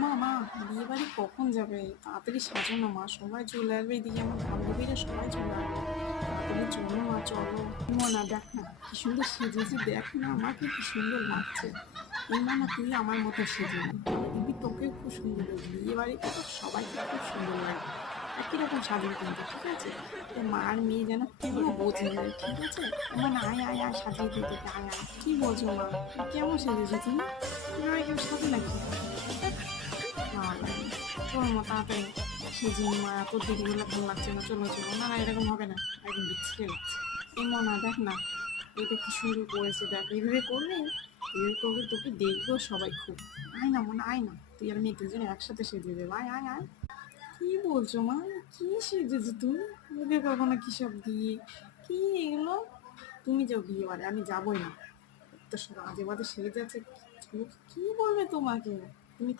মা মা, বিয়ে বাড়ি কখন যাবে? তাড়াতাড়ি সাজো না মা, সবাই চলে আসবে, এদিকে আমার বান্ধবীরা সবাই চলে আসবে। তাড়াতাড়ি চলো মা, চলো। মনা দেখ না কি সুন্দর সেজেছি, দেখ না আমাকে কি সুন্দর লাগছে। এই মনা, তুই আমার মতো সেজে নি, দেখবি তোকেও খুব সুন্দর লাগবে, বিয়ে বাড়িতে তো সবাইকে খুব সুন্দর লাগবে। একই রকম সাজবে কিন্তু, ঠিক আছে? মা আর মেয়ে যেন কেউ বোঝে যায়, ঠিক আছে? মানে আয় আয় আয়, সাজিয়ে দিই তোকে, আয় আয়। কি বলছো মা, কেমন সেজেছো তুমি? এভাবে কেউ সাজে নাকি? ভালো লাগে না। চলো মা তাড়াতাড়ি সেজি মা, এত দেরি হলে ভালো লাগছে না, চলো চলো। না না, এরকম হবে না, একদম বিচ্ছিরি লাগছে। এই মনা দেখ না, এটা কি সুন্দর করেছে, দেখ এইভাবে করলে, এইভাবে করবে তোকে দেখবেও সবাই খুব। আয় না মনে, আয় না, তুই আর মেয়ে দুজনে একসাথে সেজে দেবে, আয় আয় আয়। কি বলছো মা, কি সেজেছো তুমি? ওদের কখনো কি সব দিয়ে, কি এগুলো? তুমি যাও বিয়ে বাড়ি, আমি যাবোই না। তো সব আজে বাজে সেজে আছে, কি বলবে তোমাকে? তুমি